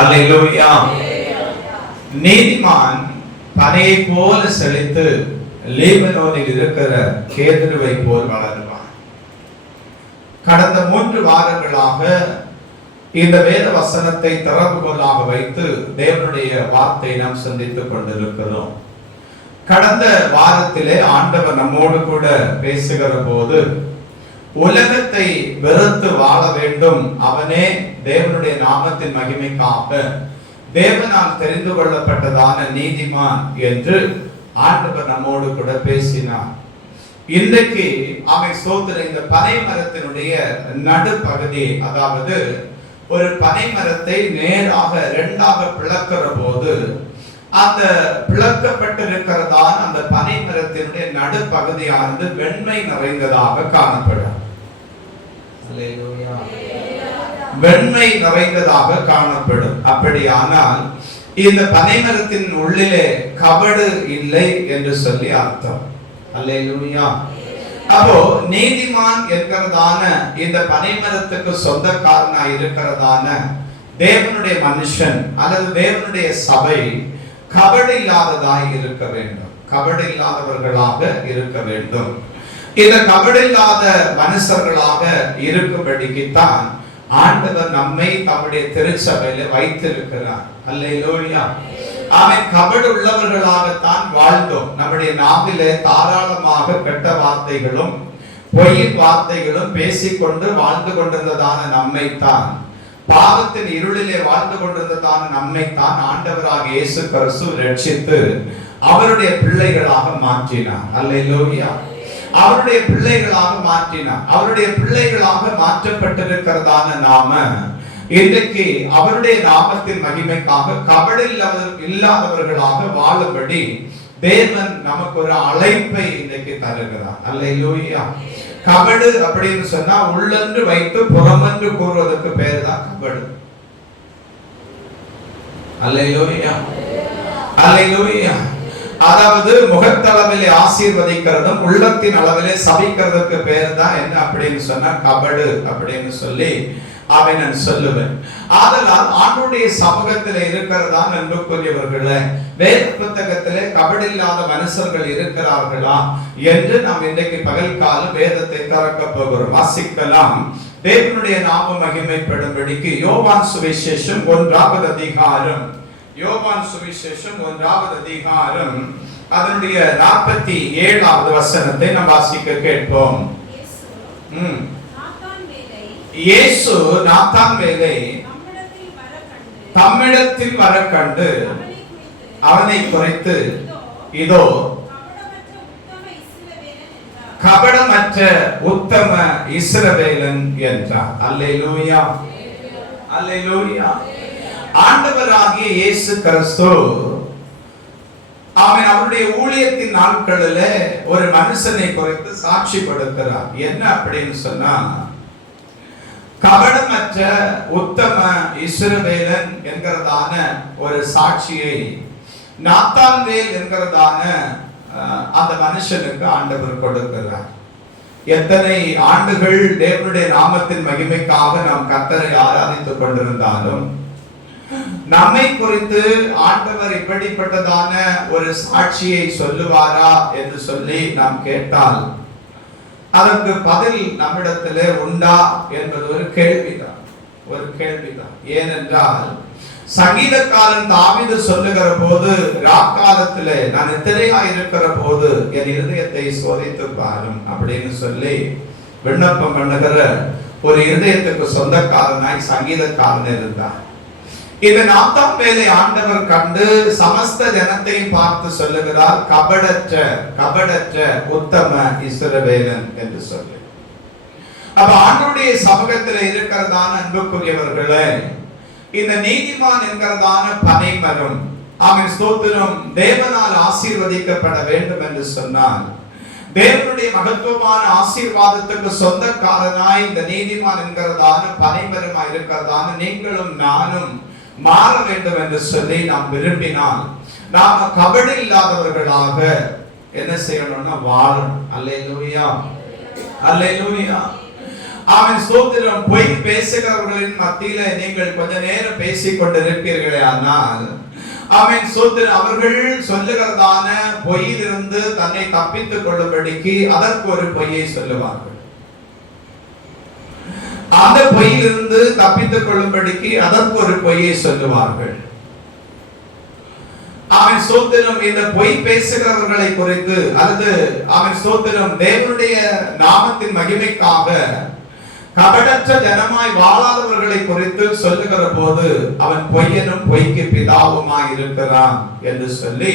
அல்லேலூயா. நீதிமான் பனையை போல செழித்து லீபனோனில் இருக்கிற கேதுருவை போல் வளருவான். கடந்த 3 வாரங்களாக இந்த வேத வசனத்தை திறவுகோலாக வைத்து தேவனுடைய வார்த்தை நாம் சிந்தித்துக் கொண்டிருக்கிறோம். கடந்த வாரத்திலே ஆண்டவர் நம்மோடு கூட பேசுகிற போது உலகத்தை வெறுத்து வாழ வேண்டும், அவனே தேவனுடைய நாமத்தின் மகிமைக்காக தேவனால் தெரிந்து கொள்ளப்பட்டதான நீதிமான் என்று ஆண்டவர் நம்மோடு கூட பேசினார். இன்றைக்கு அவன் சோதர இந்த பனை மரத்தினுடைய நடுப்பகுதி, அதாவது ஒரு பனை மரத்தை நேராக 2ஆக பிளக்கிற போது அந்த பிளக்கப்பட்டிருக்கிறதான அந்த பனை மரத்தினுடைய நடுப்பகுதியானது வெண்மை நிறைந்ததாக காணப்படும். வெண்மை நிறைந்ததாக காணப்படும். அப்படியானால் இந்த பனை மரத்தின் உள்ளிலே கபடு இல்லை என்று சொல்லி அர்த்தம். அல்லேலூயா. அப்போ நீதிமான் என்கிறதான இந்த பனை மரத்துக்கு சொந்தக்காரனாய் இருக்கிறதான தேவனுடைய மனுஷன் அல்லது தேவனுடைய சபை கபடு இல்லாததாய் இருக்க வேண்டும், கபடு இல்லாதவர்களாக இருக்க வேண்டும். இந்த கபடு இல்லாத மனுஷர்களாக இருக்கும்படிக்குத்தான் ஆண்டவர் நம்மை தம்முடைய திருச்சபையில வைத்திருக்கிறார். அல்லேலூயா. அவன் கபடு உள்ளவர்களாகத்தான் வாழ்ந்தோம். நம்முடைய நாவிலே தாராளமாக கெட்ட வார்த்தைகளும் பொய்யின் வார்த்தைகளும் பேசிக்கொண்டு வாழ்ந்து கொண்டிருந்ததான நம்மைத்தான், பாவத்தின் இருளிலே வாழ்ந்து கொண்டிருந்ததான நம்மைத்தான் ஆண்டவராக இயேசு கிறிஸ்து ரட்சித்து அவருடைய பிள்ளைகளாக மாற்றினார். அல்லேலூயா. அவருடைய பிள்ளைகளாக மாற்றினார். அவருடைய பிள்ளைகளாக மாற்றப்பட்டிருக்கிறதான நாம இன்றைக்கு அவருடைய நாமத்தின் மகிமைக்காக கபடு இல்லாதவர்களாக வாழும்படி தேவன் நமக்கு ஒரு அழைப்பை இன்றைக்கு தருகிறார். அல்லேலூயா. கபடு அப்படின்னு சொன்னா உள்ளென்று வைத்து புறமென்று கூறுவதற்கு பேர் தான் கபடு. அல்லேலூயா. அல்லேலூயா. அதாவது முகத்தளவிலே ஆசீர்வதிக்கிறதும் உள்ளத்தின் அளவிலே சபிக்கிறதுக்கு பேர் தான் என்ன அப்படின்னு சொன்னா கபடு அப்படின்னு சொல்லி அவன் சொல்லுவேன். ஆதலால் ஆண்டுடைய சமூகத்திலே இருக்கிறதா அன்புக்குரியவர்களே, வேத புத்தகத்திலே கபடு இல்லாத மனுஷர்கள் இருக்கிறார்களா என்று நாம் இன்றைக்கு பகல் கால வேதத்தை திறக்க போகிறோம். வாசிக்கலாம். தேவனுடைய நாம மகிமைப்படும்படிக்கு யோவான் சுவிசேஷம் 1வது அதிகாரம், யோவான் சுவிசேஷம் 1வது அதிகாரம் அதனுடைய 47வது வசனத்தை நாம் வாசிக்க கேட்போம். இயேசு நாத்தான் வேலை தம்மிடத்தில் வர கண்டு அவனை குறித்து, இதோ கபடமற்ற உத்தம இஸ்ரவேலன் என்றார். அல்லேலூயா. அல்லேலூயா. ஆண்டவராகிய இயேசு கிறிஸ்து அவன் அவருடைய ஊழியத்தின் நாட்களில் ஒரு மனுஷனை குறித்து சாட்சி கொடுக்கிறார். என்ன அப்படின்னு சொன்னா, கபடமற்ற உத்தம இஸ்ரவேலன் என்கிறதான ஒரு சாட்சியை நாத்தான்வேல் என்கிறதான அந்த மனுஷனுக்கு ஆண்டவர் கொடுக்கிறார். எத்தனை ஆண்டுகள் தேவனுடைய நாமத்தின் மகிமைக்காக நாம் கர்த்தரை ஆராதித்துக் கொண்டிருந்தாலும் நம்மை குறித்து ஆண்டவர் இப்படிப்பட்டதான ஒரு சாட்சியை சொல்லுவாரா என்று சொல்லி நாம் கேட்டால் அதற்கு பதில் நம்மிடத்திலே உண்டா என்பது ஒரு கேள்விதான், ஒரு கேள்விதான். ஏனென்றால் சங்கீதக்காரன் தாவீது சொல்லுகிற போது, ராக்காலத்திலே நான் எத்தனையா இருக்கிற போது என் இருதயத்தை சோதித்து பாரும் அப்படின்னு சொல்லி விண்ணப்பம் பண்ணுகிற ஒரு இருதயத்துக்கு சொந்தக்காரனாய் சங்கீதக்காரன் இருந்தார். இந்த நாத்தாம் வேலை ஆண்டவர் கண்டு சமஸ்த ஜனத்தையும் பார்த்து சொல்லுகிறார், கபடற்ற உத்தம இஸ்ரவேலன் என்று சொல்லி. அப்ப ஆண்டவருடைய சமூகத்தில் இருக்கிறதான அன்புக்குரியவர்களே, இந்த நீதிமான் என்கிறதான பனை மரம் அவன் ஸ்தோத்திரம் தேவனால் ஆசீர்வதிக்கப்பட வேண்டும் என்று சொன்னார். தேவனுடைய மகத்துவமான ஆசீர்வாதத்துக்கு சொந்தக்காரனாய் இந்த நீதிமான் என்கிறதான பனை மரமாய் இருக்கிறதான நீங்களும் நானும் மாற வேண்டும் என்று சொல்லி நாம் விரும்பினால் நாம கபடு இல்லாதவர்களாக என்ன செய்யணும்னா வாழணும். அல்லேலூயா. அல்லேலூயா. அவன் ஸ்தோத்திரம். பொய் பேசுகிறவர்களின் மத்தியில நீங்கள் கொஞ்ச நேரம் பேசிக் கொண்டிருப்பீர்களே ஆனால் அவன் ஸ்தோத்திரம், அவர்கள் சொல்லுகிறதான பொய்யிலிருந்து தன்னை தப்பித்துக் கொள்ளும்படிக்கு அதற்கு ஒரு பொய்யை சொல்லுவார்கள். அந்த பொய்யிலிருந்து தப்பித்துக் கொள்ளும்படிக்கு அதற்கு ஒரு பொய்யை சொல்லுவார்கள். அவன் ஸ்தோத்திரம், இந்த பொய் பேசுகிறவர்களை குறித்து அல்லது அவன் ஸ்தோத்திரம் தேவனுடைய நாமத்தின் மகிமைக்காக கபடற்ற ஜனமாய் வாழாதவர்களை குறித்து சொல்லுகிற போது அவன் பொய்யனும் பொய்க்கு பிதாவுமாய் இருக்கிறான் என்று சொல்லி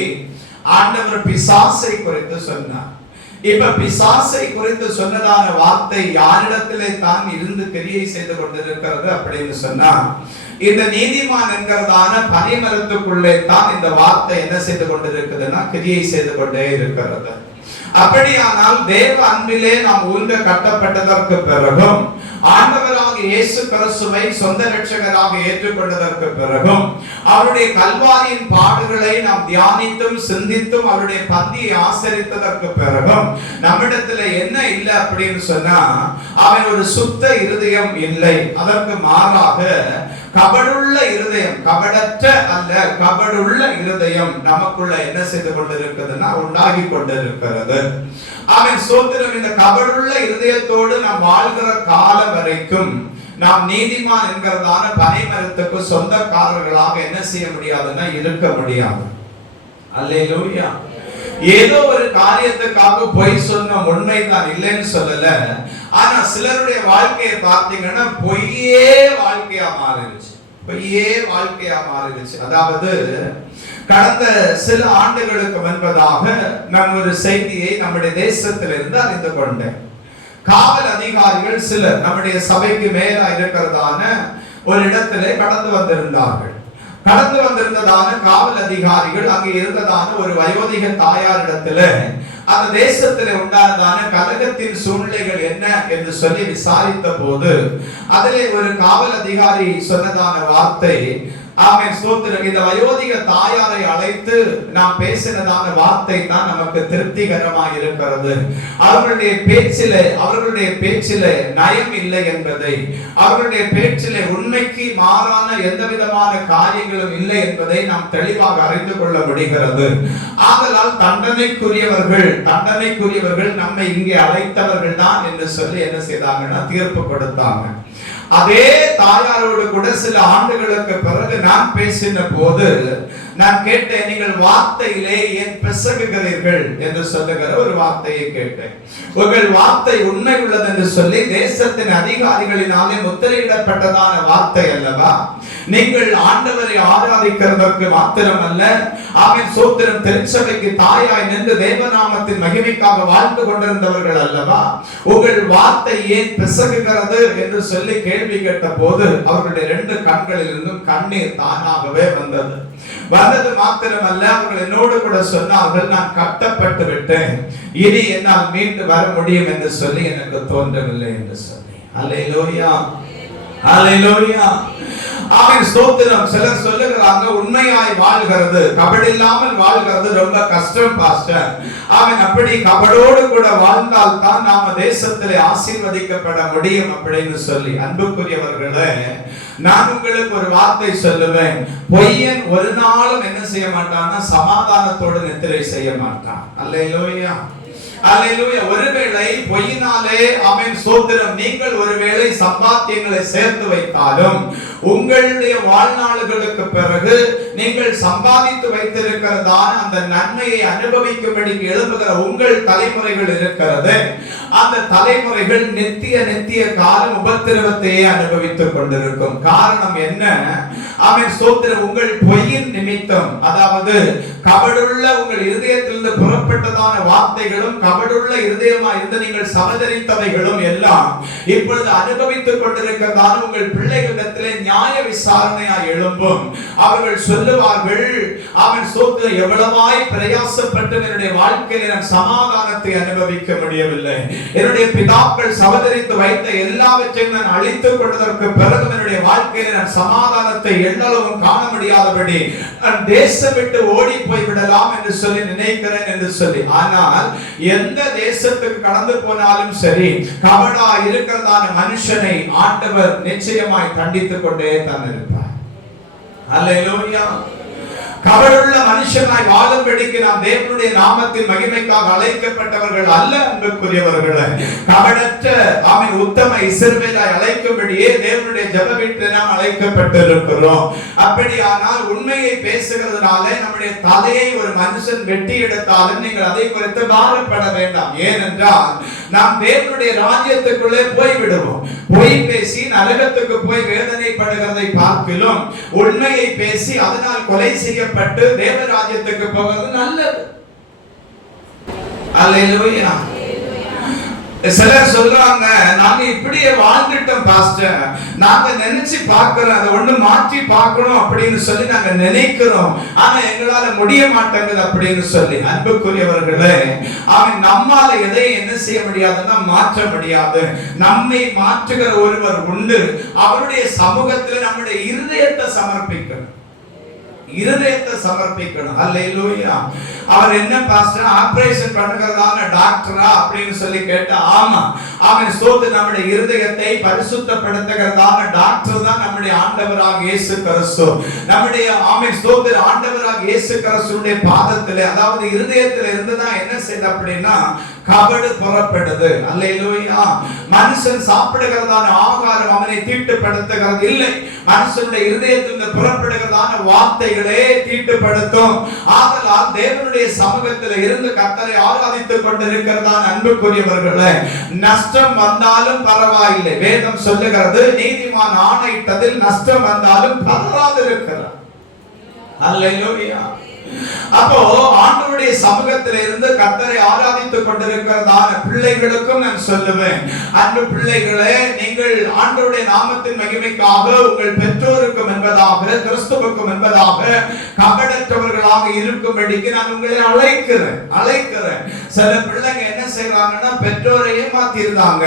ஆண்டவர் பிசாசை குறித்து சொன்னார். இப்ப பிசாசை குறித்து சொன்னதான வார்த்தை யாரிடத்திலே தான் இருந்து கிரியை செய்து கொண்டிருக்கிறது அப்படின்னு சொன்னா, இந்த நீதிமான் என்கிறதான பனிமரத்துக்குள்ளே தான் இந்த வார்த்தை என்ன செய்து கொண்டிருக்குதுன்னா கிரியை செய்து கொண்டே இருக்கிறது. அப்படியானால் தேவ அன்பிலே நாம் ஊன்ற கட்டப்பட்டதற்கு பிறகும் ஆண்டவராகிய இயேசு கிறிஸ்துவை சொந்த இரட்சகராக ஏற்றுக்கொண்டதற்கு பிறகும் அவருடைய கல்வாரியின் பாடுகளை நாம் தியானித்தும் சிந்தித்தும் அவருடைய பந்தியை ஆசரித்ததற்கு பிறகும் நம்மிடத்துல என்ன இல்லை அப்படின்னு சொன்னா, அவன் ஒரு சுத்த இருதயம் இல்லை. அதற்கு மாறாக கபடுள்ள இருதயம், கபடற்ற அல்ல கபடுள்ள இருதயம் நமக்குள்ள என்ன செய்து கொண்டிருக்குதுன்னா உண்டாகி கொண்டிருக்கிறது. அவன் ஸ்தோத்திரம், இந்த கபடுள்ள இருதயத்தோடு நாம் வாழ்கிற காலம் வரைக்கும் நாம் நீதிமான் என்கிறதான பனைமரத்துக்கு சொந்தக்காரர்களாக என்ன செய்ய முடியாதுன்னா இருக்க முடியாது. அல்லேலூயா. ஏதோ ஒரு காரியத்துக்காக பொய் சொன்ன உண்மைதான் இல்லைன்னு சொல்லல. ஆனா சிலருடைய வாழ்க்கையை பார்த்தீங்கன்னா பொய்யே வாழ்க்கையா மாறிடுச்சு. பொய்யே வாழ்க்கையா மாறிடுச்சு. அதாவது கடந்த சில ஆண்டுகளுக்கு முன்பதாக நான் ஒரு செய்தியை நம்முடைய தேசத்திலிருந்து அறிந்து கொண்டேன். காவல் அதிகாரிகள் சிலர் நம்முடைய சபைக்கு மேல இருக்கிறதான ஒரு இடத்திலே கடந்து வந்திருந்தார்கள். கடந்து வந்திருந்ததான காவல் அதிகாரிகள் அங்கே இருந்ததான ஒரு வயோதிக தாயாரிடத்துல அந்த தேசத்திலே உண்டானதான கலகத்தின் சூழ்நிலைகள் என்ன என்று சொல்லி விசாரித்த போது அதிலே ஒரு காவல் அதிகாரி சொன்னதான வார்த்தை, ஆமென் ஸ்தோத்திரம், இந்த வயோதிக தாயாரை அழைத்து நாம் பேசினதான வார்த்தை தான் நமக்கு திருப்திகரமாக இருக்கிறது. அவர்களுடைய பேச்சிலே நயம் இல்லை என்பதை, அவர்களுடைய பேச்சிலே உண்மைக்கு மாறான எந்த விதமான காரியங்களும் இல்லை என்பதை நாம் தெளிவாக அறிந்து கொள்ள முடிகிறது. ஆதலால் தண்டனைக்குரியவர்கள் நம்மை இங்கே அழைத்தவர்கள் தான் என்று சொல்லி என்ன செய்தாங்கன்னா தீர்ப்பு கொடுத்தாங்க. அதே தாயாரோடு கூட சில ஆண்டுகளுக்கு பிறகு நான் பேசின போது நான் கேட்டேன், நீங்கள் வார்த்தையிலே ஏன் பிசகுகிறீர்கள் என்று சொல்லுகிற ஒரு வார்த்தையை கேட்டேன். உங்கள் வார்த்தை உண்மை உள்ளது என்று சொல்லி தேசத்தின் அதிகாரிகளினாலே முத்திரையிடப்பட்டதான வார்த்தை அல்லவா? நீங்கள் ஆண்டவரை ஆராதிக்கிறதற்கு மாத்திரமல்ல, ஆமென் ஸ்தோத்திரம், திருச்சபைக்கு தாயாய் நின்று தேவநாமத்தின் மகிமைக்காக வாழ்ந்து கொண்டிருந்தவர்கள் அல்லவா? உங்கள் வார்த்தை ஏன் பிசகுகிறது என்று சொல்லி கேள்வி கேட்ட போது அவர்களுடைய 2 கண்களில் இருந்தும் கண்ணீர் தானாகவே வந்தது மாத்திரமல்ல, அவர்கள் என்னோடு கூட சொன்னார்கள், நான் கட்டப்பட்டு விட்டேன், இனி என்னால் மீண்டு வர முடியும் என்று சொல்லி எனக்கு தோன்றவில்லை என்று சொல்லி. அல்லேலூயா, அல்லேலூயா. ஆமென் ஸ்தோத்திரம். சிலர் சொல்லுகிறாங்க, உண்மையாய் வாழ்கிறது, கபடில்லாமல் வாழ்கிறது ரொம்ப கஷ்டம் பாஸ்டர். ஆமென். அப்படி கபடோடு கூட வாழ்ந்தால் தான் நாம தேசத்திலே ஆசீர்வதிக்கப்பட முடியும் அப்படின்னு சொல்லி. அன்புக்குரியவர்களே, நான் உங்களுக்கு ஒரு வார்த்தை சொல்லுவேன், பொய்யன் ஒரு நாளும் என்ன செய்ய மாட்டான்னா சமாதானத்தோடு நித்திரை செய்ய மாட்டான். அல்லேலூயா, அல்லேலூயா. ஒருவேளை பொய்யினாலே ஆமென் ஸ்தோத்திரம் நீங்கள் ஒருவேளை சம்பாத்தியங்களை சேர்த்து வைத்தாலும் உங்களுடைய வாழ்நாளுகளுக்கு பிறகு நீங்கள் சம்பாதித்து வைத்திருக்கிறதான அந்த நன்மையை அனுபவிக்கும்படி எழும்புகிற உங்கள் தலைமுறைகள் இருக்கிறது. அந்த தலைமுறைகள் நித்திய காலம் உபத்திரவத்தையே அனுபவித்துக் கொண்டிருக்கும். காரணம் என்ன? ஆமென் ஸ்தோத்திரம், உங்கள் பொய்யின் நிமித்தம், அதாவது கபடுள்ள உங்கள் இருதயத்திலிருந்து புறப்பட்டதான வார்த்தைகளும் கபடுள்ள இருதயமாய் இருந்து நீங்கள் சமதரித்தவைகளும் எல்லாம் இப்பொழுது அனுபவித்துக் கொண்டிருக்கிறதான உங்கள் பிள்ளைகளிடத்திலே நியாய விசாரணையாய் எழும்பும். அவர்கள் சொல்லுவார்கள், அவன் சோத்து எவ்வளவாய் பிரயாசப்பட்டு என்னுடைய வாழ்க்கையில் நான் சமாதானத்தை அனுபவிக்க முடியவில்லை, என்னுடைய பிதாக்கள் சவதரித்து வைத்த எல்லாவற்றையும் நான் அழித்துக் கொண்டதற்கு பிறகு என்னுடைய வாழ்க்கையில் நான் சமாதானத்தை எண்ணளவும் காண முடியாதபடி நான் தேசம் விட்டு ஓடி போய் விடலாம் என்று சொல்லி நினைக்கிறேன் என்று சொல்லி. ஆனால் எந்த தேசத்துக்கு கடந்து போனாலும் சரி, கபடா இருக்கிறதான மனுஷனை ஆண்டவர் நிச்சயமாய் தண்டித்துக் கொண்டே தான் இருப்பார். அல்லேலூயா. கபடுள்ள மனுஷனாய் வாழும்படிக்கு நாம் தேவனுடைய நாமத்தின் மகிமைக்காக அழைக்கப்பட்டவர்கள் அல்ல அன்புக்குரியவர்களே. கபடற்ற ஆமென் உத்தம இஸ்ரவேலாய் அழைக்கும்படியே தேவனுடைய ஜெப வீட்டில் நாம் அழைக்கப்பட்டிருக்கிறோம். அப்படியானால் உண்மையை பேசுகிறதுனால நம்முடைய தலையை ஒரு மனுஷன் வெட்டி எடுத்தாலும் நீங்கள் அதை குறித்து பாரப்பட வேண்டாம். ஏனென்றால் நாம் தேவனுடைய ராஜ்யத்துக்குள்ளே போய் விடுவோம். பொய் பேசி நரகத்துக்கு போய் வேதனைப்படுகிறதை பார்க்கிலும் உண்மையை பேசி அதனால் கொலை செய்யப்பட்டு தேவராஜ்யத்துக்கு போகிறது நல்லது. அல்லேலூயா. சிலர் சொல்றாங்க, நாங்க இப்படியே வாழ்ந்துட்டோம் பாஸ்டர், நாங்க நினைச்சு பார்க்கிறோம், அதை ஒண்ணு மாற்றி பார்க்கணும் அப்படின்னு சொல்லி நாங்க நினைக்கிறோம், ஆனா எங்களால முடிய மாட்டேங்குது அப்படின்னு சொல்லி. அன்புக்குரியவர்களே, அவன் நம்மால எதை என்ன செய்ய முடியாதுன்னா மாற்ற முடியாது. நம்மை மாற்றுகிற ஒருவர் உண்டு. அவருடைய சமூகத்தில் நம்முடைய இருதயத்தை சமர்ப்பிக்கணும், இருதயத்தை சமர்ப்பிக்கணும். அல்லேலூயா. அவர் என்ன பாஸ்டர் ஆபரேஷன் பண்ணுகிறதான டாக்டரா அப்படின்னு சொல்லி கேட்டா, ஆமா, அவன் சோது நம்முடைய இருதயத்தை பரிசுத்தப்படுத்துகிறதான டாக்டர் தான் நம்முடைய ஆண்டவராக இயேசு கிறிஸ்து. நம்முடைய ஆமென் சோது ஆண்டவராக இயேசு கிறிஸ்துவின் பாதத்திலே, அதாவது இருதயத்திலே இருந்து தான் என்ன செய்த அப்படின்னா கபடு புறப்படுது. அல்லேலூயா. மனுஷன் சாப்பிடுகிறதான ஆகாரம் அவனை தீட்டுப்படுத்துகிறது இல்லை, மனுஷனுடைய இருதயத்தில் புறப்படுகிறதான வார்த்தைகளே தீட்டுப்படுத்தும். ஆதலால் தேவனுடைய சமூகத்தில் இருந்து கர்த்தரை ஆராதித்துக் கொண்டிருக்கிறதான அன்புக்குரியவர்களே, நஷ்டம் வந்தாலும் பரவாயில்லை. வேதம் சொல்லுகிறது, நீதிமான் ஆணையிட்டதில் நஷ்டம் வந்தாலும் பரவாதிருக்கிறார். அல்லேலூயா. அப்போ ஆண்டவருடைய சமூகத்தில் இருந்து கர்த்தரை ஆராதித்துக் கொண்டிருக்கிறதான பிள்ளைகளுக்கும் நான் சொல்லுவேன், அன்பு பிள்ளைகளே, நீங்கள் ஆண்டவருடைய நாமத்தின் மகிமைக்காக உங்கள் பெற்றோருக்கும் என்பதாக கிறிஸ்துவுக்கும் என்பதாக கபடற்றவர்களாக இருக்கும்படிக்கு நான் உங்களை அழைக்கிறேன். சில பிள்ளைங்க என்ன செய்யறாங்கன்னா பெற்றோரை ஏமாத்தி இருந்தாங்க.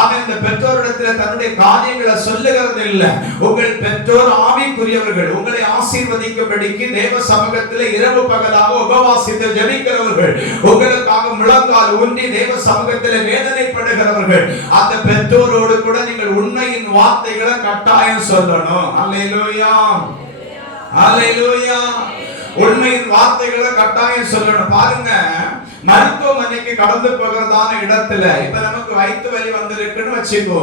அவன் இந்த பெற்றோரிடத்தில் தன்னுடைய காரியங்களை சொல்லுகிறது இல்லை. உங்கள் பெற்றோர் ஆவிக்குரியவர்கள், உங்களை ஆசீர்வதிக்கும்படிக்கு தேவ சமூகத்தில் இரவு பகலாக உபவாசித்து ஜெபிக்கிறவர்கள், உங்களுக்காக முழங்கால் ஊன்றி தேவ சமூகத்தில் வேதனைப்படுகிறவர்கள், அந்த பெற்றோரோடு கூட நீங்கள் உண்மையின் வார்த்தைகளை கட்டாயம் சொல்லணும். அல்லேலூயா. அல்லேலூயா. உண்மையின் வார்த்தைகளை கட்டாயம் சொல்லணும். பாருங்க, மருத்துவமனைக்கு கடந்து போகிறதான இடத்துல இப்ப நமக்கு வயிற்று வலி வந்திருக்குன்னு வச்சுக்கோ,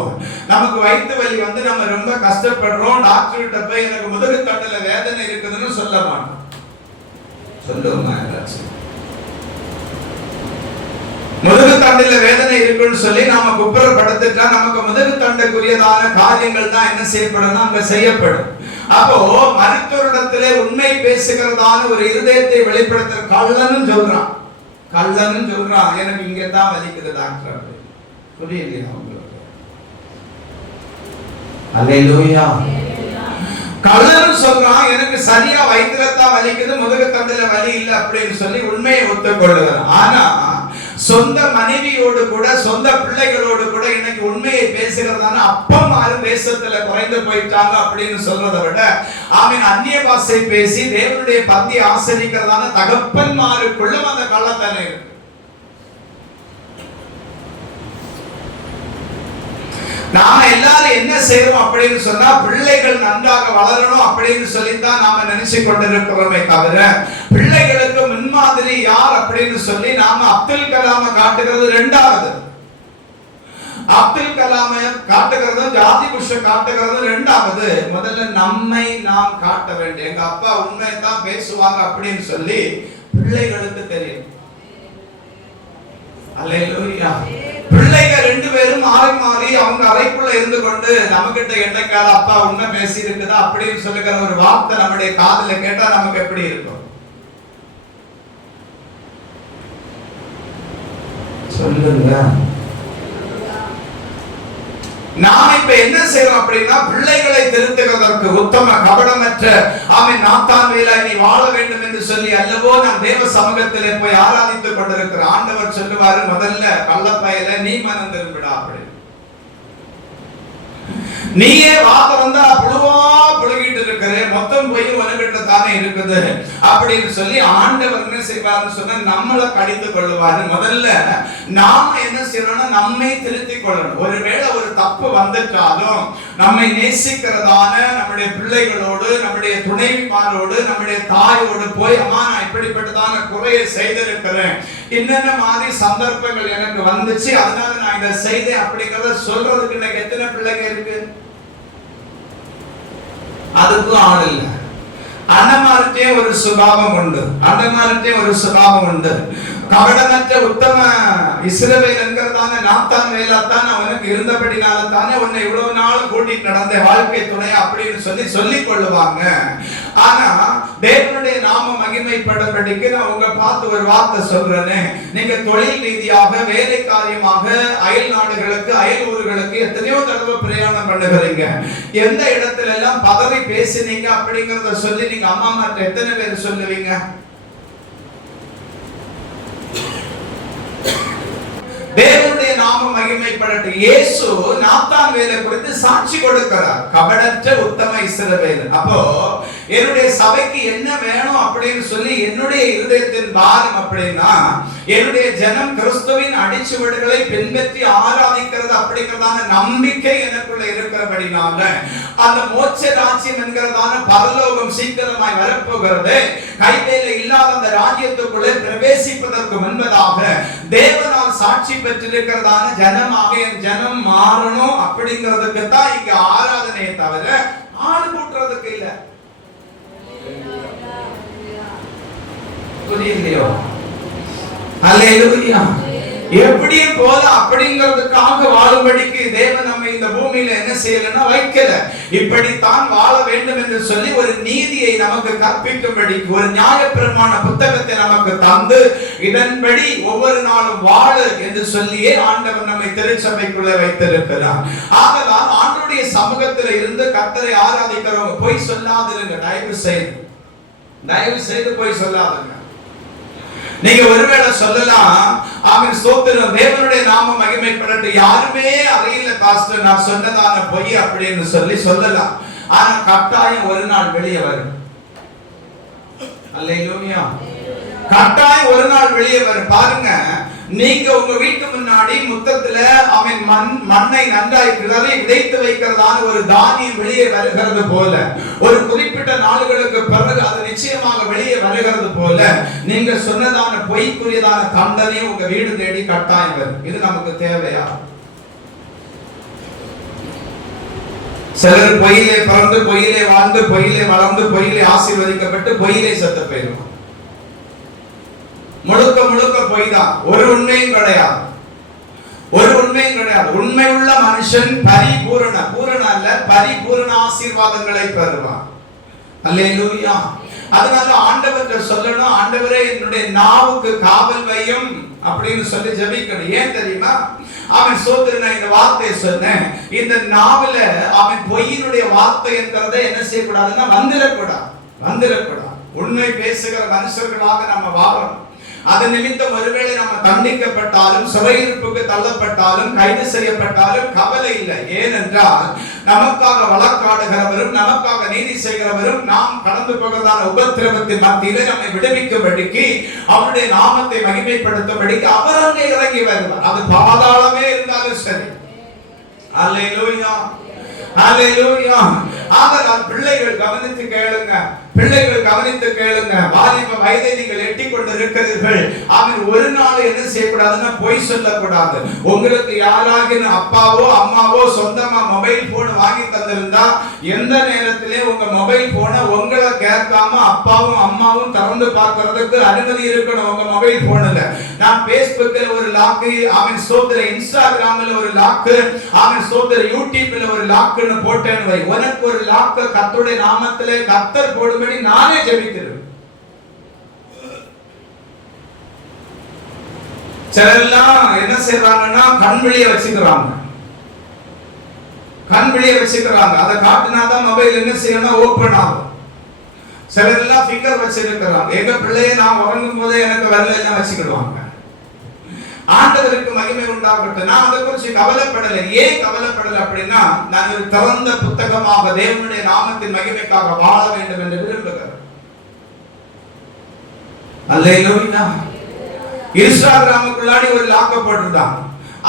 நமக்கு வயிற்று வலி வந்து நம்ம ரொம்ப கஷ்டப்படுறோம், டாக்டர் கிட்ட போய் எனக்கு முதுகு தண்டுல வேதனை இருக்குதுன்னு சொல்ல மாட்டோம். சொல்லுவோமா? முதுகு தண்டில வேதனை இருக்குன்னு சொல்லி நாம குப்புறப்படுத்திட்டா நமக்கு முதுகு தண்டுக்குரியதான காரியங்கள் தான் என்ன செய்யப்படும், அங்க செய்யப்படும். அப்போ மருத்துவரிடத்திலே உண்மை பேசுகிறதான ஒரு இருதயத்தை வெளிப்படுத்துற கள்ளனும் சொல்றான், எனக்கு இங்க தான் வலிக்குது டாக்டர். புரியலையா உங்களுக்கு? அல்லேலூயா. கள்ளனும் சொல்றான், எனக்கு சரியா வயிற்றுல தான் வலிக்குது, முதுகு தண்டுல வலி இல்லை அப்படின்னு சொல்லி உண்மையை ஒத்துக்கொள்ளுகிறான். ஆனா சொந்த மனைவியோடு கூட சொந்த பிள்ளைகளோடு கூட இன்னைக்கு உண்மையை பேசுகிறதான அப்பமாரும் தேசத்துல குறைந்து போயிட்டாங்க அப்படின்னு சொல்றதை விட அவன் அந்நிய பாஷை பேசி தேவனுடைய பந்தி ஆசரிக்கிறதான தகப்பன்மாருக்குள்ளும் அந்த கள்ளத்தனை இருக்கு. நாம எல்லாரும் என்ன செய்யறோம் அப்படின்னு சொன்னா பிள்ளைகள் நன்றாக வளரணும் அப்படின்னு சொல்லித்தான் நாம நினைச்சு கொண்டிருக்கிறோமே தவிர பிள்ளைகளுக்கு முன்மாதிரி யார் அப்படின்னு சொல்லி நாம அப்துல் கலாமை காட்டுகிறது ரெண்டாவது, அப்துல் கலாமை காட்டுகிறதும் ஜாதி புஷ காட்டுகிறதும் ரெண்டாவது. முதல்ல நம்மை நாம் காட்ட வேண்டும். எங்க அப்பா உண்மையை தான் பேசுவாங்க அப்படின்னு சொல்லி பிள்ளைகளுக்கு தெரியும். அல்லேலூயா. பிள்ளைகள் ரெண்டு பேரும் மாறி மாறி அவங்க அறைக்குள்ள இருந்து கொண்டு நமக்கிட்ட என்னைக்கால அப்பா உண்மை பேசி இருக்குதா அப்படின்னு சொல்லுகிற ஒரு வார்த்தை நம்முடைய காதுல கேட்டா நமக்கு எப்படி இருக்கும்? சொல்லுங்க. நாம இப்ப என்ன செய்யறோம் அப்படின்னா, பிள்ளைகளை திருத்துகிறதற்கு உத்தம கபடமற்ற நாத்தான் வேலை நீ வாழ வேண்டும் என்று சொல்லி அல்லவோ நாம் தேவ சமூகத்திலே போய் ஆராதித்துக் கொண்டிருக்கிற ஆண்டவர் சொல்லுவாரு, முதல்ல கள்ளப்பயல நீ மனம் திரும்பிடா. அப்படி நீயே வாத வந்தா புழுவா புழுகிட்டு இருக்கிற மொத்தம் போய் உனக்கிட்ட தானே இருக்குது அப்படின்னு சொல்லி ஆண்டவர் என்ன செய்வாருன்னு சொன்னா நம்மளை கடிந்து கொள்ளுவாரு. முதல்ல நாம என்ன செய்யணும்னா நம்மை திருத்திக் கொள்ளணும். ஒருவேளை ஒரு தப்பு வந்துட்டாலும் நம்மை நேசிக்கிறதான நம்முடைய பிள்ளைகளோடு, நம்முடைய துணைவிமாரோடு, நம்முடைய தாயோடு போய் அம்மா நான் இப்படிப்பட்டதான குறையை செய்திருக்கிறேன், என்னென்ன மாதிரி சந்தர்ப்பங்கள் எனக்கு வந்துச்சு, அதனால நான் இதை செய்தேன் அப்படிங்கறத சொல்றதுக்கு எனக்கு எத்தனை பிள்ளைங்க இருக்கு? அதுக்கும் ஆள் இல்லை. அண்ணமார்க்கே ஒரு சுபாவம் உண்டு, அண்ணமார்க்கே ஒரு சுபாவம் உண்டு. கபடமற்ற உத்தம இஸ்ரவேல் என்கிறதான நாத்தான் வேலாத்தான் அவனுக்கு இருந்தபடினால தானே உன்னை இவ்வளவு நாள் கூட்டிட்டு நடந்த வாழ்க்கை துணை அப்படின்னு சொல்லிக் கொள்ளுவாங்க. ஆனா தேவனுடைய நாம மகிமைப்படபடிக்கு நான் உங்க பார்த்து ஒரு வார்த்தை சொல்றேன்னு, நீங்க தொழில் ரீதியாக வேலை காரியமாக அயல் நாடுகளுக்கு அயல் ஊர்களுக்கு எத்தனையோ தடவை பிரயாணம் பண்ணுகிறீங்க. எந்த இடத்துல எல்லாம் பதவி பேசினீங்க அப்படிங்கறத சொல்லி நீங்க அம்மா மாட்ட எத்தனை பேர் சொல்லுவீங்க? தேவனுடைய நாம மகிமைப்படட்டும். இயேசு நாத்தான் வேலை குறித்து சாட்சி கொடுக்கிறார், கபடற்ற உத்தம இஸ்ரவேல். அப்போ என்னுடைய சபைக்கு என்ன வேணும் அப்படின்னு சொல்லி என்னுடைய இருதயத்தின் பாரம் அப்படின்னா, என்னுடைய ஜனம் கிறிஸ்துவின் அடிச்சுவடுகளை பின்பற்றி ஆராதிக்கிறது அப்படிங்கிறதான நம்பிக்கை எனக்குள்ள இருக்கிறபடினால அந்த மோட்ச ராஜ்யம் என்கிறதான பரலோகம் சீக்கிரமாய் வரப்போகிறது. கைவேலை இல்லாத அந்த ராஜ்யத்துக்குள்ளே பிரவேசிப்பதற்கு முன்பதாக தேவனால் சாட்சி பெற்றிருக்கிறதான ஜனமாக என் ஜனம் மாறணும் அப்படிங்கிறதுக்கு தான் இங்க ஆராதனையை தவிர ஆள் கூட்டுறதுக்கு இல்ல. புரியலையோ? அல்லேலூயா. எப்படி போல அப்படிங்கிறதுக்காக வாழும்படிக்கு தேவன் நம்ம இந்த பூமியில என்ன செய்யலன்னா வைக்கல. இப்படித்தான் வாழ வேண்டும் என்று சொல்லி ஒரு நீதியை நமக்கு கற்பிக்கும்படிக்கு ஒரு நியாயப்பிரமாண புத்தகத்தை நமக்கு தந்து இதன்படி ஒவ்வொரு நாளும் வாழு என்று சொல்லியே ஆண்டவர் நம்மை திருச்சபைக்குள்ளே வைத்திருக்கிறார். ஆதலால் ஆண்டவருடைய சமூகத்தில் இருந்து கர்த்தரை ஆராதிக்கிறவங்க போய் சொல்லாதிருங்க. தயவு செய்து போய் சொல்லாதுங்க. நீங்க ஒருவேளை சொல்லலாம், ஆமென் ஸ்தோத்திரம் தேவனுடைய நாமம் மகிமைப்படட்டும், யாருமே அறியல பாஸ்டர் நான் சொன்னதான பொய் அப்படின்னு சொல்லலாம். ஆனா கட்டாயம் ஒரு நாள் வெளியே வரும். அல்லேலூயா. கட்டாயம் ஒரு நாள் வெளியே வரும். பாருங்க, நீங்க உங்க வீட்டு முன்னாடி முத்தத்துல அவன் மண்ணை நன்றாய் கிளறி விதைத்து வைக்கிறதான ஒரு தானியம் வெளியே வருகிறது போல, ஒரு குறிப்பிட்ட நாளுகளுக்கு பிறகு அது நிச்சயமாக வெளியே வருகிறது போல, நீங்க சொன்னதான பொய்க்குரியதான தண்டனை உங்க வீடு தேடி கட்டாயம் வரும். இது நமக்கு தேவையா? சிலர் பொய்யிலே பிறந்து பொய்யிலே வாழ்ந்து பொய்யிலே வளர்ந்து பொய்யிலே ஆசீர்வதிக்கப்பட்டு பொய்யிலே செத்து போயிடும். முழுக்க முழுக்க பொய் தான், ஒரு உண்மையும் கிடையாது. உண்மை உள்ள மனுஷன் பரிபூரண அல்ல பரிபூரண ஆசீர்வாதங்களை பெறுவான். அல்லேலூயா. அதனால ஆண்டவர் சொல்லணும், ஆண்டவரே என்னுடைய நாவுக்கு காவல் வையும் அப்படின்னு சொல்லி ஜெபிக்கணும். ஏன் தெரியுமா? அவன் சோதரனை இந்த வார்த்தையை சொன்னேன், இந்த நாவல அவன் பொய்யினுடைய வார்த்தை என்கிறத என்ன செய்யக்கூடாதுன்னா வந்துடக்கூடாது. உண்மை பேசுகிற மனுஷர்களாக நம்ம வாழணும். அது நிமித்தம் ஒருவேளை நம்ம தண்டிக்கப்பட்டாலும் சிறையிருப்புக்கு தள்ளப்பட்டாலும் கைது செய்யப்பட்டாலும் கவலை இல்லை. ஏனென்றால் நமக்காக வழக்காடுகிறவரும் நமக்காக நீதி செய்கிறவரும் நாம் கடந்து போகிறதான உபத்திரவத்தின் மத்தியிலே நம்மை விடுவிக்கும்படிக்கு அவருடைய நாமத்தை மகிமைப்படுத்தும்படிக்கு அவர் அங்கே இறங்கி வருவார். அது பாதாளமே இருந்தாலும் சரி. அல்லேலூயா. அல்லேலூயா. ஆதலால் பிள்ளைகள் கவனித்து கேளுங்க. வாலிப வயதை நீங்கள் எட்டி கொண்டு இருக்கிறீர்கள். அவன் ஒரு நாள் என்ன செய்யக்கூடாதுன்னா பொய் சொல்லக்கூடாது. உங்களுக்கு யாராகின அப்பாவோ அம்மாவோ சொந்தமா மொபைல் போன் வாங்கி தந்திருந்தா எந்த நேரத்திலே உங்க மொபைல் போனை உங்களை கேட்காம அப்பாவும் அம்மாவும் திறந்து பார்க்கறதுக்கு அனுமதி இருக்கணும் உங்க மொபைல் போன்ல. நான் Facebookல ஒரு லாக், அவன் ஸ்தோத்திர இன்ஸ்டாகிராம்ல ஒரு லாக், அவன் ஸ்தோத்திர யூடியூப்ல ஒரு லாக்னு போட்டேன்னு வை, உனக்கு ஒரு லாக் கர்த்தருடைய நாமத்திலே கர்த்தர் போடும்படி நானே ஜெபிக்கிறேன். சிலரெல்லாம் என்ன செய்றாங்கன்னா கண்வெளியை வச்சுக்கிறாங்க. கண் விழிய வச்சுக்கிறாங்க. அதை காட்டினாதான் மொபைல் என்ன செய்யணும், ஓபன் ஆகும். சிலர் எல்லாம் ஃபிங்கர் வச்சிருக்கிறாங்க. எங்க பிள்ளைய நான் உறங்கும் போதே எனக்கு வரல எல்லாம் வச்சுக்கிடுவாங்க. ஆண்டவருக்கு மகிமை உண்டாகட்டும். நான் அதை குறித்து கவலைப்படலை. ஏன் கவலைப்படலை அப்படின்னா, நான் ஒரு திறந்த புத்தகமாக தேவனுடைய நாமத்தின் மகிமைக்காக வாழ வேண்டும் என்று விரும்புகிறேன். அல்லேலூயா. இன்ஸ்டாகிராமுக்குள்ளாடி ஒரு லாக் போட்டுதான்.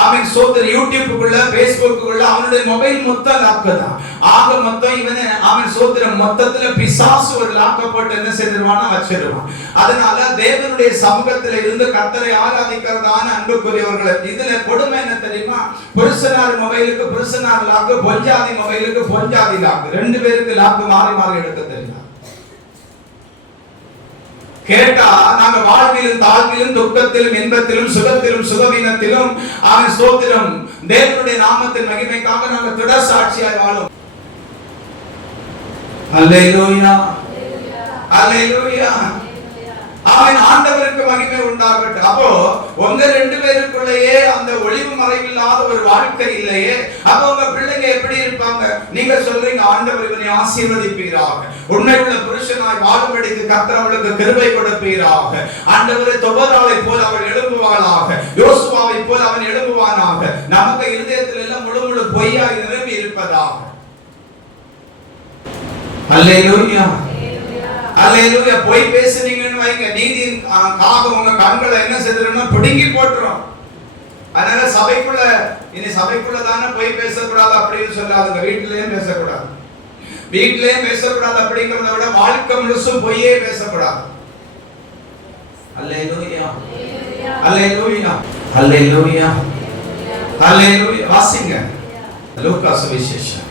அவன் சோதர் யூடியூப்புக்குள்ள, பேஸ்புக்குள்ள அவனுடைய மொபைல் மொத்தம் லாக் தான். ஆக மொத்தம் இவனை அவன் சோதரம் மொத்தத்துல பிசாசு ஒரு லாக்க போட்டு என்ன செய்திருவானா, வச்சிருவான். அதனால தேவனுடைய சமூகத்துல இருந்து கர்த்தரை ஆராதிக்கிறதான அன்புக்குரியவர்களை, இதுல கொடுமை என்ன தெரியுமா, புருஷனார் மொபைலுக்கு புருஷனார் லாக்கு, பொஞ்சாதி மொபைலுக்கு பொஞ்சாதி லாக்கு, ரெண்டு பேருக்கு லாக்கு மாறி மாறி எடுக்க தெரியல. கேட்டா நாங்க வாழ்விலும் தாழ்விலும் துக்கத்திலும் இன்பத்திலும் சுகத்திலும் சுகவீனத்திலும் அவன் ஸ்தோத்திரம் தேவனுடைய நாமத்தின் மகிமைக்காக நாங்க திட சாட்சியாய் வாழும். அல்லேலூயா, அல்லேலூயா. அவன் ஆண்டவருக்கு மகிமை உண்டாகட்டும். அப்போ உங்க ரெண்டு பேருக்குள்ளேயே அந்த ஒளிவு மறைவில்லாத ஒரு வாழ்க்கை இல்லையே, அப்போ உங்க பிள்ளைங்க எப்படி இருப்பாங்க? நீங்க சொல்றீங்க ஆண்டவர் இவனை ஆசீர்வதிப்பீராக, உண்மை உள்ள புருஷனாய் வாழும்படிக்கு கர்த்தர் அவளுக்கு கிருபை கொடுப்பீராக. ஆண்டவரே தொபராளை போல அவள் எழும்புவாளாக, யோசுவாவை போல அவன் எழும்புவானாக. நமக்கு இருதயத்தில் எல்லாம் முழு முழு பொய்யாய் நிரம்பி இருப்பதாக. அல்லேலூயா, அல்லேலூயா. போய் பேசுனீங்கன்னு வைங்க, நீதியின் காகம் உங்க கண்களை என்ன செய்யறோம்னா பிடுங்கி போட்டுரும். அதனால சபைக்குள்ள, இனி சபைக்குள்ள தானே போய் பேசக்கூடாது அப்படின்னு சொல்லாதுங்க. வீட்டிலேயும் பேசக்கூடாது, வீட்டிலேயும் பேசக்கூடாது. அப்படிங்கிறத விட வாழ்க்கை முழுசும் பொய்யே பேசக்கூடாது. அல்லேலூயா, அல்லேலூயா, அல்லேலூயா, அல்லேலூயா. வாசிங்க லூக்கா சுவிசேஷம்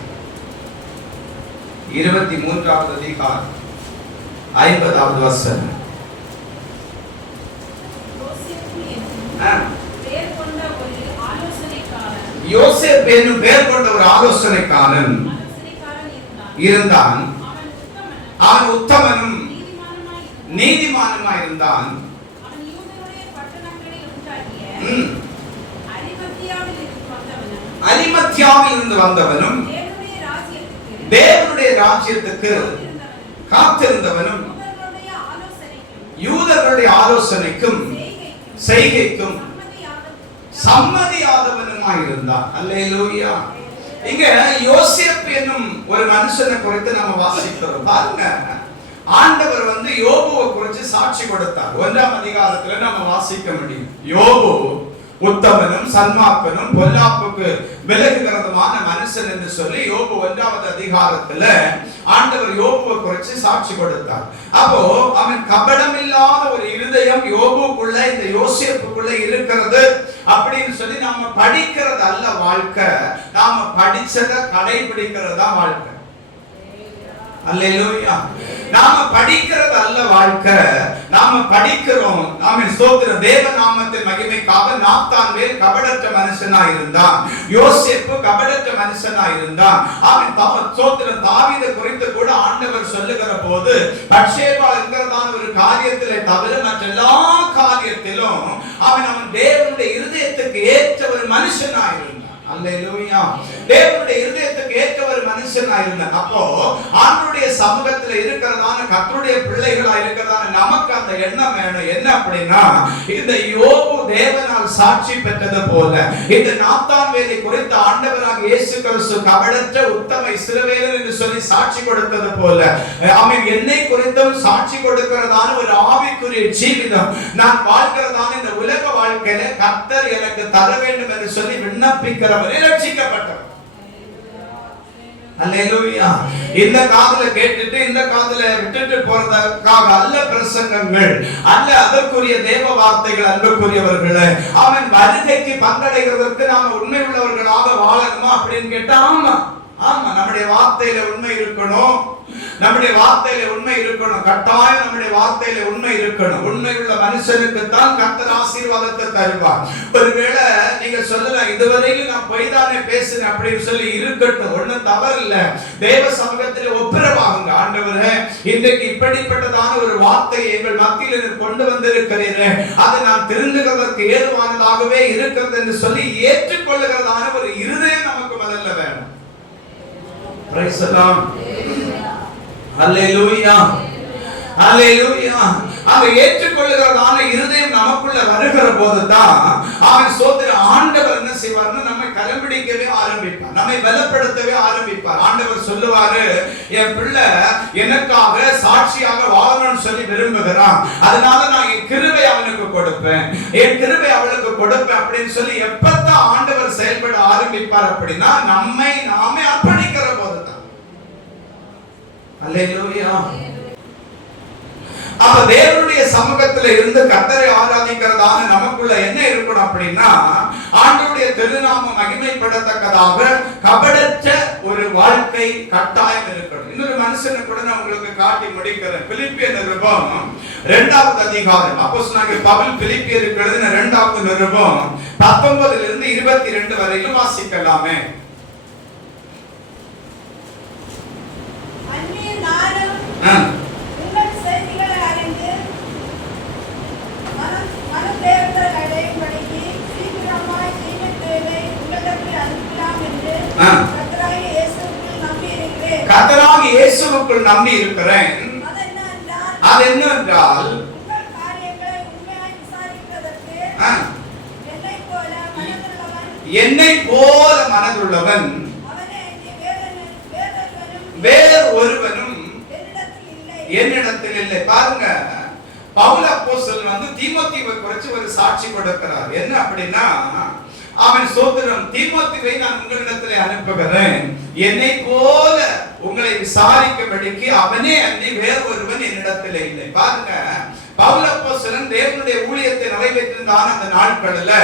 23வது அதிகாரம் 50வது வசனம். யோசேப்பு என்னும் பெயர் கொண்ட ஒரு ஆலோசனைக்காரன் இருந்தான். அவன் உத்தமனும் நீதிமானுமாய் இருந்தான். அரிமத்தியாவில் இருந்து வந்தவனும் தேவனுடைய ராஜ்யத்துக்கு காத்திருந்தவனும் யூதர்களுடைய ஆலோசனைக்கும் செய்கைக்கும் சம்மதியாதவனுமாய் இருந்தான். அல்லேலூயா. இங்க யோசேப்பு என்னும் ஒரு மனுஷனை குறித்து நம்ம வாசிக்கிறோம். பாருங்க, ஆண்டவர் யோபுவை குறித்து சாட்சி கொடுத்தார். 1ஆம் அதிகாரத்துல நம்ம வாசிக்க முடியும். யோபு உத்தமனும் சன்மார்க்கனும் பொல்லாப்புக்கு விலகுகிறதுமான மனுஷன் என்று சொல்லி யோபு 1ஆவது அதிகாரத்துல ஆண்டவர் யோபுவை குறித்து சாட்சி கொடுத்தார். அப்போ அவன் கபடம் இல்லாத ஒரு இருதயம் யோபுக்குள்ள, இந்த யோசேப்புக்குள்ள இருக்கிறது அப்படின்னு சொல்லி நாம படிக்கிறது அல்ல வாழ்க்கை, நாம படிச்சதை கடைபிடிக்கிறது தான் வாழ்க்கை. அல்லேலூயா. நாம படிக்கிறது அல்ல வாழ்க்கை, நாம படிக்கிறோம். நாம ஸ்தோத்திரம். தேவ நாமத்தின் மகிமைக்காக நாத்தான் மேல் கபடற்ற மனுஷனா இருந்தான், யோசேப்பு கபடற்ற மனுஷனா இருந்தான். அவன் ஸ்தோத்திரம் தாவீதை குறித்து கூட ஆண்டவர் சொல்லுகிற போது பத்சேபா என்கிறதான ஒரு காரியத்திலே தவிர மற்ற எல்லா காரியத்திலும் அவன் தேவனுடைய இருதயத்துக்கு ஏற்ற ஒரு மனுஷனா இருந்தான். அல்லேலூயா. தேவனுடைய இருதயத்துக்கு ஏற்ற ஒரு மனுஷனா இருந்தான். அப்போ ஆண்டவருடைய சமூகத்துல இருக்கிறதான கர்த்தருடைய பிள்ளைகளா இருக்கிறதான நமக்கு அந்த எண்ணம் வேணும். என்ன அப்படின்னா, இந்த யோபு தேவனால் சாட்சி பெற்றது போல இந்த நாத்தான் வேலை குறித்து ஆண்டவராக இயேசு கிறிஸ்து கபடற்ற உத்தம இஸ்ரவேலன் என்று சொல்லி சாட்சி கொடுத்தது போல அவன் என்னை குறித்தும் சாட்சி கொடுக்கிறதான ஒரு ஆவிக்குரிய ஜீவிதம் நான் வாழ்கிறதான இந்த உலக வாழ்க்கையில கர்த்தர் எனக்கு தர வேண்டும் என்று சொல்லி விண்ணப்பிக்கிறவரே ரட்சிக்கப்பட்டவர். அல்லேலூயா. இந்த காதுல கேட்டுட்டு இந்த காதுல விட்டுட்டு போறதுக்காக அல்ல பிரசங்கங்கள், அல்ல அதற்குரிய தேவ வார்த்தைகள். அன்புக்குரியவர்களே, அவன் வருகைக்கு பங்கடைகிறதற்கு நாம உண்மை உள்ளவர்களாக வாழணுமா அப்படின்னு கேட்டா ஆமா, ஆமா. நம்முடைய வார்த்தையில உண்மை இருக்கணும், நம்முடைய வார்த்தையில உண்மை இருக்கணும். கட்டாயம் நம்முடைய வார்த்தையில உண்மை இருக்கணும். உண்மை உள்ள மனுஷனுக்கு தான் கர்த்தர் ஆசீர்வாதத்தை தருவார். ஒருவேளை நீங்க சொல்லலாம், இதுவரையிலும் நான் பொய்தானே பேசுறேன் அப்படின்னு சொல்லி இருக்கட்டும், ஒண்ணும் தவறு இல்ல. தேவ சமூகத்திலே ஒப்புரவாகுங்க. ஆண்டவரே, இன்றைக்கு இப்படிப்பட்டதான ஒரு வார்த்தையை எங்கள் மத்தியில் கொண்டு வந்திருக்கிறீர்கள், அதை நான் திருந்துகிறதற்கு ஏதுவானதாகவே இருக்கிறது என்று சொல்லி ஏற்றுக்கொள்ளுகிறதான ஒரு இருதயம் நமக்கு முதல்ல வேணும். Praise the Lord. Hallelujah. ஹல்லேலூயா. அதை ஏற்றுக்கொள்ளுகிறதான இருதயம் நமக்குள்ள வருகிற போதுதான் அவன் சோதர ஆண்டவர் என்ன செய்வார்னா நம்மை கலம்பிடிக்கவே ஆரம்பிப்பார், நம்மை பலப்படுத்தவே ஆரம்பிப்பார். ஆண்டவர் சொல்லுவாரு, என் பிள்ளை எனக்காக சாட்சியாக வாழணும்னு சொல்லி விரும்புகிறான், அதனால நான் என் கிருபை அவனுக்கு கொடுப்பேன், என் கிருபை அவளுக்கு கொடுப்பேன் அப்படின்னு சொல்லி எப்பதான் ஆண்டவர் செயல்பட ஆரம்பிப்பார் அப்படின்னா நம்மை நாமே அர்ப்பணிக்கிற போதுதான். ஹல்லேலூயா. அப்ப தேவனுடைய சமூகத்துல இருந்து கர்த்தரை ஆராதிக்கிறதான நமக்குள்ள என்ன இருக்கணும் அப்படின்னா ஆண்டவருடைய திருநாமம் மகிமைப்படத்தக்கதாக கபடற்ற ஒரு வாழ்க்கை கட்டாயம் இருக்கணும். இன்னொரு மனுஷனை கூட நான் உங்களுக்கு காட்டி முடிக்கிறேன். பிலிப்பியர் நிருபம் 2வது அதிகாரம். அப்போஸ்தலனாகிய பவுல் பிலிப்பியருக்கு எழுதின 2வது நிருபம் 19 இருந்து 22 வரையிலும் வாசிக்கலாமே. கர்த்தராகிய இயேசுவுக்குள் நம்பி இருக்கிறேன். அது என்னவென்றால் என்னை போல மனதுள்ளவன் வேறு ஒருவனும் என்னிடத்தில் இல்லை. பாருங்க, பவுல் அப்போஸ்தலன் வந்து தீமோத்தேயுவை குறித்து ஒரு சாட்சி கொடுக்கிறார். என்ன அப்படின்னா அவன் சோதரன் தீமோத்தேயுவை நான் உங்களிடத்தில் அனுப்புகிறேன், என்னை போல உங்களை விசாரிக்கும்படிக்கு அவனே அன்றி வேறு ஒருவன் என்னிடத்தில் இல்லை. பாருங்க, பவுல் அப்போஸ்தலன் தேவனுடைய ஊழியத்தை நிறைவேற்றினான அந்த நாட்களில்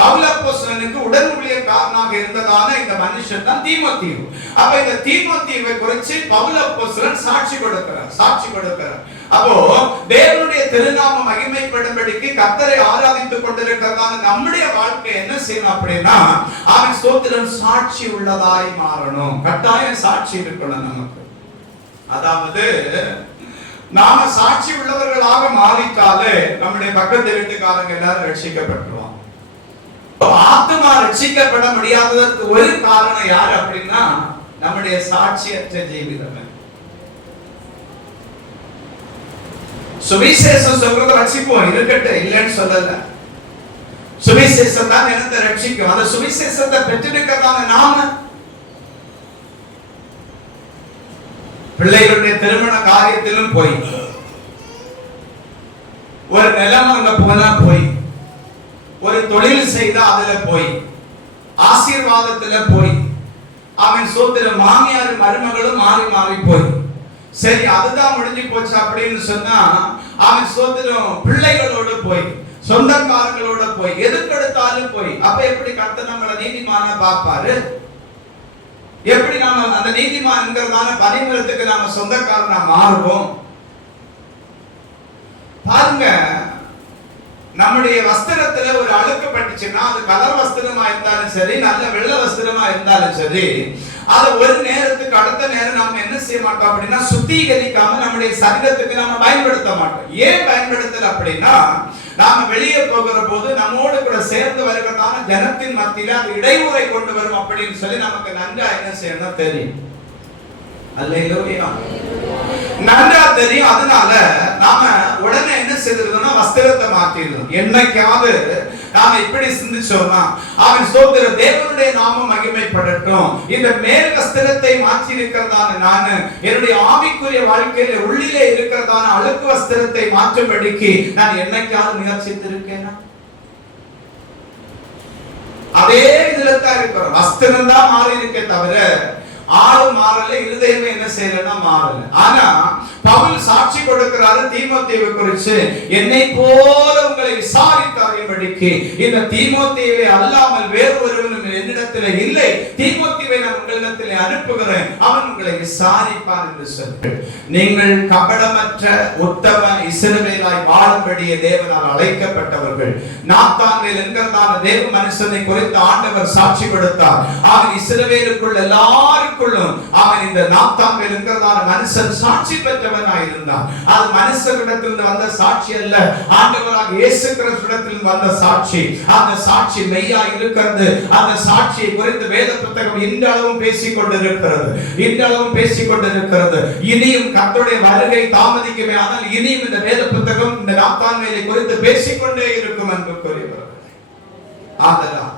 பவுல் அப்போஸ்தலனுக்கு உடன் ஊழியக்காரனாக இருந்ததான இந்த மனுஷன் தான் தீமோத்தேயு. அப்ப இந்த தீமோத்தேயுவை குறித்து பவுல் அப்போஸ்தலன் சாட்சி கொடுக்கிறார். அப்போ தேவனுடைய திருநாமம் மகிமைப்படும்படிக்கு கர்த்தரை ஆராதித்துக் கொண்டிருக்கிறதான நம்முடைய வாழ்க்கை என்ன செய்யணும் அப்படின்னா அவன் ஸ்தோத்திரம் சாட்சி உள்ளதாய் மாறணும். கட்டாயம் சாட்சி இருக்கணும் நமக்கு. அதாவது நாம சாட்சி உள்ளவர்களாக மாறிட்டாலே நம்முடைய பக்கத்து வீட்டுக்காரங்க எல்லாரும் ரட்சிக்கப்பட்டுருவாங்க. ஆத்மா ரட்சிக்கப்பட முடியாததற்கு ஒரு காரணம் யார் அப்படின்னா நம்முடைய சாட்சியற்ற ஜீவிதம். சுவிசேஷம் சொல்றது ரட்சிப்போம் இருக்கட்டும், இல்லைன்னு சொல்லல. சுவிசேஷம் தான் என்னத்தை ரட்சிக்கும். அந்த சுவிசேஷத்தை பெற்றெடுக்கிறதான நாம பிள்ளைகளுடைய திருமண காரியத்திலும் போய், ஒரு நிலம் அங்க போனா போய், ஒரு தொழில் செய்தா அதுல போய், ஆசீர்வாதத்துல போய், அவன் சோத்திர மாமியார் மருமகளும் மாறி மாறி போய், சரி அதுதான் முடிஞ்சு போச்சு அப்படின்னு சொன்னா அவன் சோத்திரம் பிள்ளைகளோடு போய், சொந்தக்காரங்களோட போய், எதுக்கெடுத்தாலும் போய். அப்ப எப்படி கர்த்தர் நம்மள நீதிமான பார்ப்பாரு? எப்படி நாம அந்த நீதிமான்ங்கிறதான பணிமரத்துக்கு நாம சொந்தக்காரனா மாறுவோம்? பாருங்க, நம்முடைய வஸ்திரத்துல ஒரு அழுக்கு பட்டுச்சுன்னா அது கலர் வஸ்திரமா இருந்தாலும் சரி, நல்ல வெள்ளை வஸ்திரமா இருந்தாலும் சரி, அது ஒரு நேரத்துக்கு அடுத்த நேரம் நாம என்ன செய்ய மாட்டோம் அப்படின்னா சுத்திகரிக்காம நம்முடைய சரீரத்துக்கு நாம பயன்படுத்த மாட்டோம். ஏன் பயன்படுத்தல அப்படின்னா நாம வெளியே போகிற போது நம்மோடு கூட சேர்ந்து வருகிறதான ஜனத்தின் மத்தியில அது இடையூறை கொண்டு வரும் அப்படின்னு சொல்லி நமக்கு நன்றா என்ன செய்யணும் தெரியும். அல்லேலூயா. நன்றா தெரியும். அதனால நாம உடனே என்ன செய்திருந்தோம்னா வஸ்திரத்தை மாற்றிடுறோம். என்னைக்காவது நாம இப்படி சிந்திச்சோம்னா அவன் ஸ்தோத்திர தேவனுடைய நாமம் மகிமைப்படட்டும், இந்த மேல் வஸ்திரத்தை மாற்றி இருக்கிறதான நானு என்னுடைய ஆவிக்குரிய வாழ்க்கையில உள்ளிலே இருக்கிறதான அழுக்கு வஸ்திரத்தை மாற்றும்படிக்கு நான் என்னைக்காவது முயற்சித்திருக்கேனா? அதே இதுல தான் இருக்கிறோம். வஸ்திரம் தான் மாறி இருக்கே தவிர ஆளு மாறல, இருதயமே என்ன செய்யலன்னா மாறல. ஆனா பவுல் சாட்சி கொடுக்கிறாரு தீமோத்தேயுவை குறித்து, என்னை போல உங்களை விசாரித்து அறியும்படிக்கு இந்த தீமோத்தேயுவை அல்லாமல் வேறு ஒருவனும் என்னிடத்தில் இல்லை, தீமோத்தேயுவை நான் உங்களிடத்தில் அனுப்புகிறேன், அவன் உங்களை விசாரிப்பான் என்று சொல்லி நீங்கள் கபடமற்ற உத்தம இஸ்ரவேலாய் வாழும்படியே தேவனால் அழைக்கப்பட்டவர்கள். நாத்தான்வேல் என்கிறதான தேவ மனுஷனை குறித்து ஆண்டவர் சாட்சி கொடுத்தார். அவன் இஸ்ரவேலுக்குள் எல்லாருக்கும் அவன் இந்த நாத்தான்வேல் என்கிறதான மனுஷன் சாட்சி பெற்றவனாய் இருந்தான். அது மனுஷனிடத்திலிருந்து வந்த சாட்சி அல்ல, ஆண்டவராகிய இயேசு கிறிஸ்துவிடத்திலிருந்து வந்த சாட்சி. அந்த சாட்சி மெய்யா இருக்கிறது. அந்த சாட்சி சாட்சியை குறித்து வேத புத்தகம் இன்றளவும் பேசிக் கொண்டிருக்கிறது. இன்றளவும் பேசிக் கொண்டிருக்கிறது. இனியும் கர்த்தருடைய வருகை தாமதிக்குமே, ஆனால் இனியும் இந்த வேத புத்தகம் இந்த நாத்தான்வேலை குறித்து பேசிக்கொண்டே இருக்கும் என்று கூறுகிறார். ஆதலால்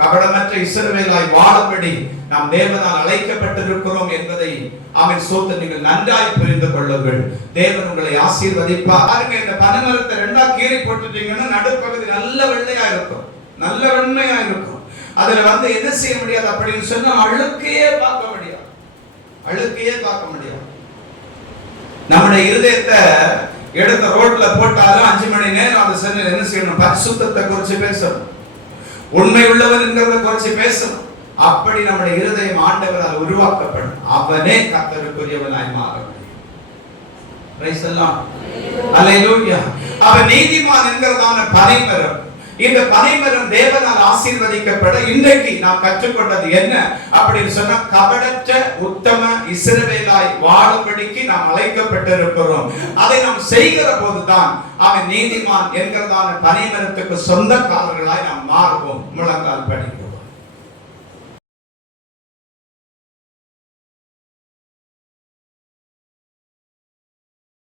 கபடமற்ற இஸ்ரவேலாய் வாழும்படி நாம் தேவனால் அழைக்கப்பட்டிருக்கிறோம் என்பதை அவன் சோத்த நீங்கள் நன்றாய் புரிந்து கொள்ளுங்கள். தேவன் உங்களை ஆசீர்வதிப்பார். பாருங்க, இந்த பனைமரத்தை ரெண்டா கீறி போட்டுட்டீங்கன்னா நடுப்பகுதி நல்ல வெள்ளையா இருக்கும், நல்ல வெண்மையா இருக்கும். அதுல என்ன செய்ய முடியாது அப்படின்னு சொன்னா அழுக்கையே பார்க்க முடியாது, அழுக்கையே பார்க்க முடியாது. நம்முடைய இருதயத்தை எடுத்த ரோட்ல போட்டாலும் 5 மணி நேரம் அது சென்று என்ன செய்யணும், பரிசுத்தத்தை குறித்து பேசணும், உண்மை உள்ளவன் என்கிறத குறித்து பேசணும். அப்படி நம்முடைய இருதயம் ஆண்டவரால் உருவாக்கப்படும். அவனே கர்த்தருக்குரியவனாய் மாற முடியும். பிரைஸ் தி லார்ட், ஹல்லேலூயா. அவன் நீதிமான் என்கிறதான பனைமரம். இந்த பனைமரம் தேவனால் ஆசீர்வதிக்கப்பட இன்றைக்கு நாம் கற்றுக்கொண்டது என்ன அப்படின்னு சொன்னா, கபடற்ற உத்தம இஸ்ரவேலாய் வாழும்படிக்கு நாம் அழைக்கப்பட்டிருக்கிறோம். அதை நாம் செய்கிற போதுதான் அவன் நீதிமான் என்கிறதான பனைமரத்துக்கு சொந்தக்காரர்களாய் நாம் மாறுவோம். முழங்கால் படிக்கும்.